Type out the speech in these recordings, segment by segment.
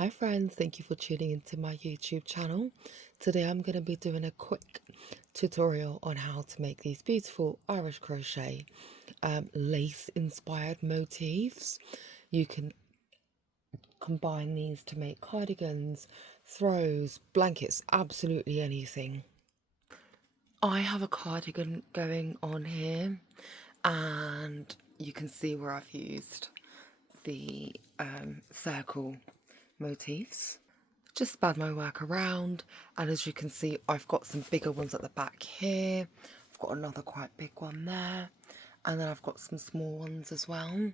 Hi friends, thank you for tuning into my YouTube channel. Today I'm going to be doing a quick tutorial on how to make these beautiful Irish crochet lace inspired motifs. You can combine these to make cardigans, throws, blankets, absolutely anything. I have a cardigan going on here and you can see where I've used the circle motifs. Just span my work around, and as you can see I've got some bigger ones at the back here. I've got another quite big one there, and then I've got some small ones as well.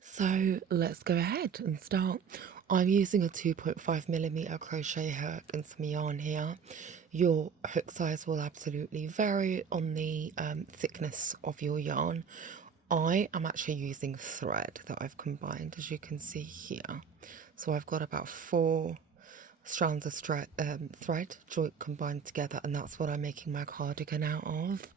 So let's go ahead and start. I'm using a 2.5mm crochet hook and some yarn here. Your hook size will absolutely vary on the thickness of your yarn. I am actually using thread that I've combined, as you can see here. So I've got about 4 strands of thread joint combined together, and that's what I'm making my cardigan out of.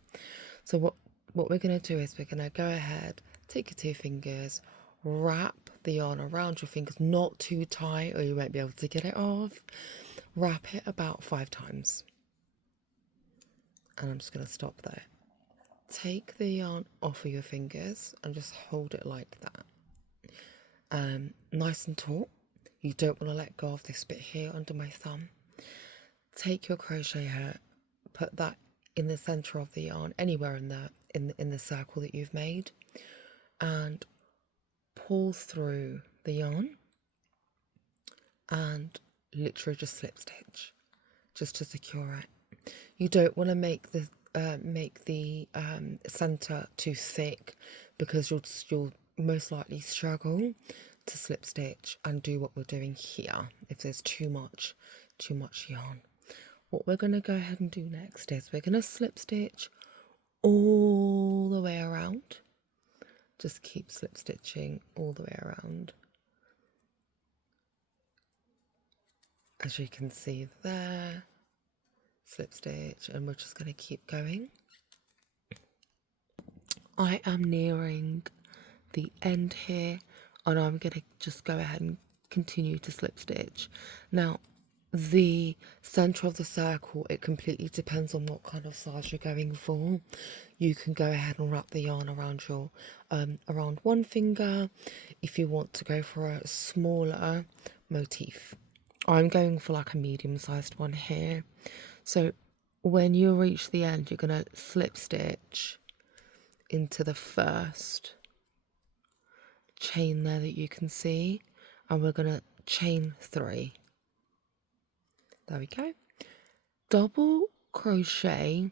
So what we're going to do is we're going to go ahead, take your 2 fingers, wrap the yarn around your fingers, not too tight or you won't be able to get it off. Wrap it about 5 times. And I'm just going to stop there. Take the yarn off of your fingers and just hold it like that. Nice and taut. You don't want to let go of this bit here under my thumb. Take your crochet hook, put that in the center of the yarn, anywhere in the circle that you've made, and pull through the yarn and literally just slip stitch just to secure it. You don't want to make the center too thick, because you'll most likely struggle to slip stitch and do what we're doing here if there's too much yarn. What we're going to go ahead and do next is we're going to slip stitch all the way around. Just keep slip stitching all the way around. As you can see there, slip stitch, and we're just going to keep going. I am nearing the end here, and I'm going to just go ahead and continue to slip stitch. Now, the center of the circle, it completely depends on what kind of size you're going for. You can go ahead and wrap the yarn around your around one finger if you want to go for a smaller motif. I'm going for like a medium-sized one here. So when you reach the end, you're going to slip stitch into the first chain there that you can see, and we're going to chain 3. There we go. Double crochet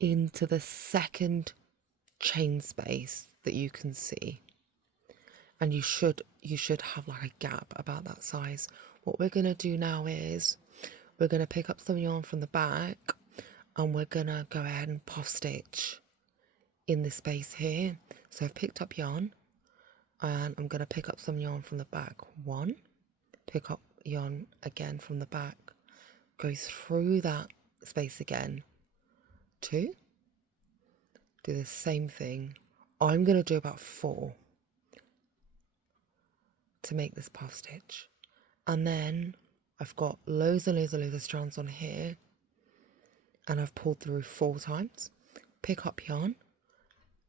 into the second chain space that you can see, and you should have like a gap about that size. What we're going to do now is we're going to pick up some yarn from the back, and we're going to go ahead and puff stitch in this space here. So I've picked up yarn, and I'm going to pick up some yarn from the back. 1, pick up yarn again from the back, go through that space again. 2, do the same thing. I'm going to do about 4 to make this puff stitch, and then I've got loads and loads and loads of strands on here, and I've pulled through 4 times. Pick up yarn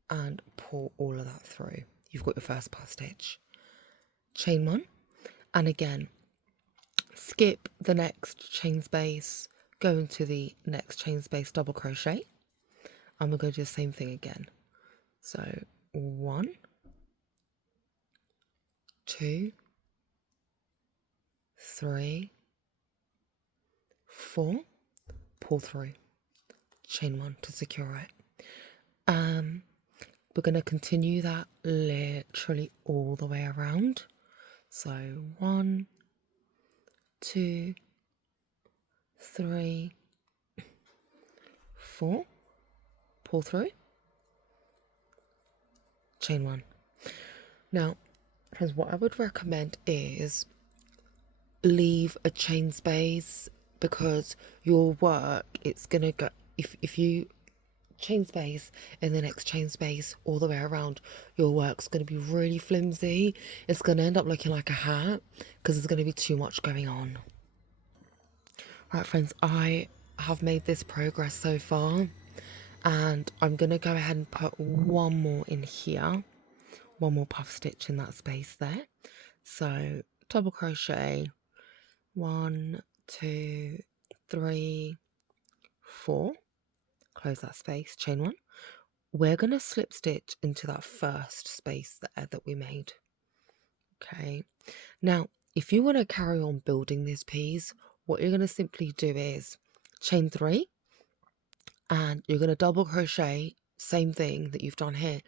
and pull all of that through. You've got your first puff stitch. Chain 1, and again skip the next chain space, go into the next chain space, double crochet, and we're going to do the same thing again. So 1, 2, 3, 4, pull through, chain 1 to secure it. We're going to continue that literally all the way around. So 1, 2, 3, 4, pull through, chain 1. Now, friends, what I would recommend is leave a chain space, because your work, it's gonna go, if you chain space, in the next chain space, all the way around. Your work's going to be really flimsy. It's going to end up looking like a hat because there's going to be too much going on. Right, friends, I have made this progress so far, and I'm going to go ahead and put one more in here, one more puff stitch in that space there. So double crochet, 1, 2, 3, 4, close that space, chain 1. We're going to slip stitch into that first space there that we made. Okay, now if you want to carry on building this piece, what you're going to simply do is chain 3, and you're going to double crochet, same thing that you've done here,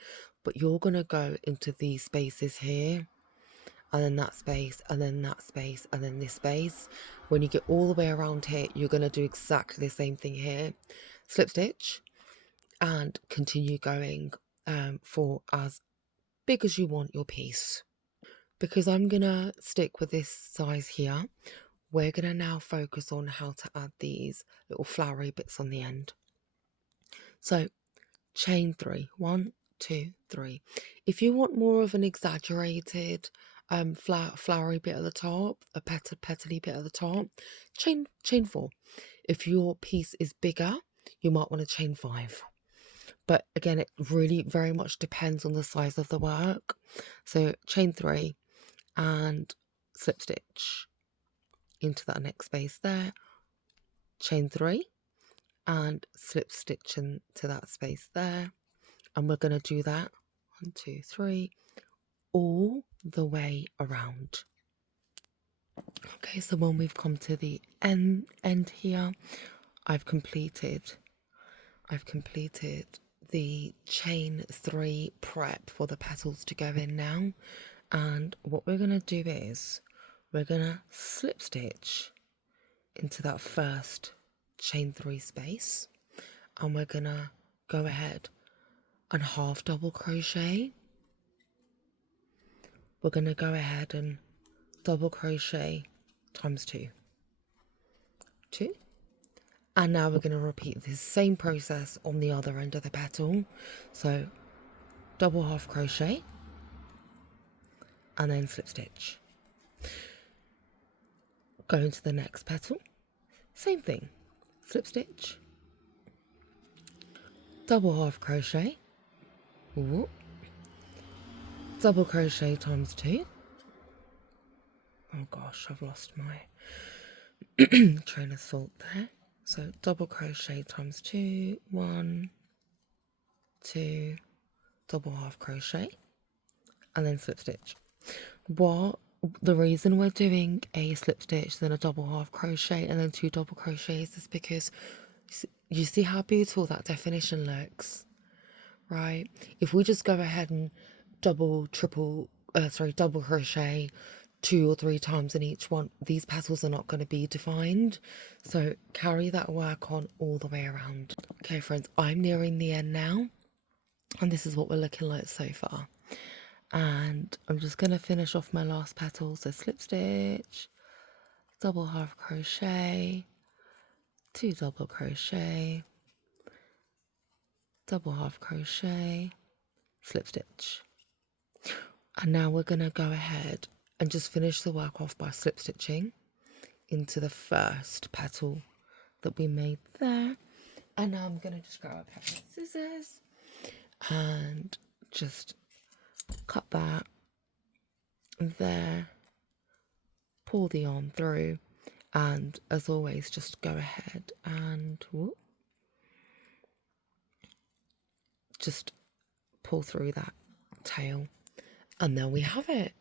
but you're going to go into these spaces here, and then that space, and then that space, and then this space. When you get all the way around here, you're going to do exactly the same thing here. Slip stitch and continue going for as big as you want your piece. Because I'm going to stick with this size here, we're going to now focus on how to add these little flowery bits on the end. So chain 3, 1, 2, 3. If you want more of an exaggerated flowery bit at the top, a petally bit at the top, chain 4. If your piece is bigger, you might want to chain 5. But again, it really very much depends on the size of the work. So chain 3 and slip stitch into that next space there, chain 3 and slip stitch into that space there, and we're going to do that 1, 2, 3 all the way around. Okay, so when we've come to the end here, I've completed the chain 3 prep for the petals to go in now. And what we're going to do is we're going to slip stitch into that first chain 3 space, and we're going to go ahead and half double crochet. We're going to go ahead and double crochet times 2, and now we're going to repeat this same process on the other end of the petal. So double half crochet and then slip stitch. Go into the next petal, same thing, slip stitch, double half crochet, whoop, double crochet times 2. Oh gosh, I've lost my train of thought there. So double crochet times 2, 1, 2, double half crochet, and then slip stitch. The reason we're doing a slip stitch, then a double half crochet, and then 2 double crochets is because you see how beautiful that definition looks, right? If we just go ahead and double crochet 2 or 3 times in each one, these petals are not going to be defined. So carry that work on all the way around. Okay, friends, I'm nearing the end now, and this is what we're looking like so far. And I'm just going to finish off my last petal. So slip stitch, double half crochet, 2 double crochet, double half crochet, slip stitch. And now we're going to go ahead and just finish the work off by slip stitching into the first petal that we made there. And now I'm going to just grab a pair of scissors and just cut that there, pull the yarn through, and as always, just go ahead and just pull through that tail, and there we have it.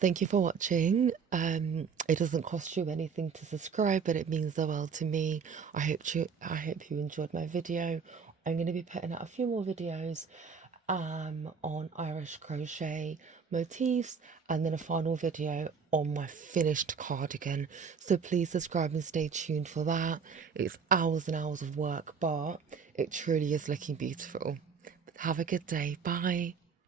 Thank you for watching. It doesn't cost you anything to subscribe, but it means the world to me. I hope you enjoyed my video. I'm going to be putting out a few more videos on Irish crochet motifs, and then a final video on my finished cardigan. So please subscribe and stay tuned for that. It's hours and hours of work, but it truly is looking beautiful. Have a good day. Bye.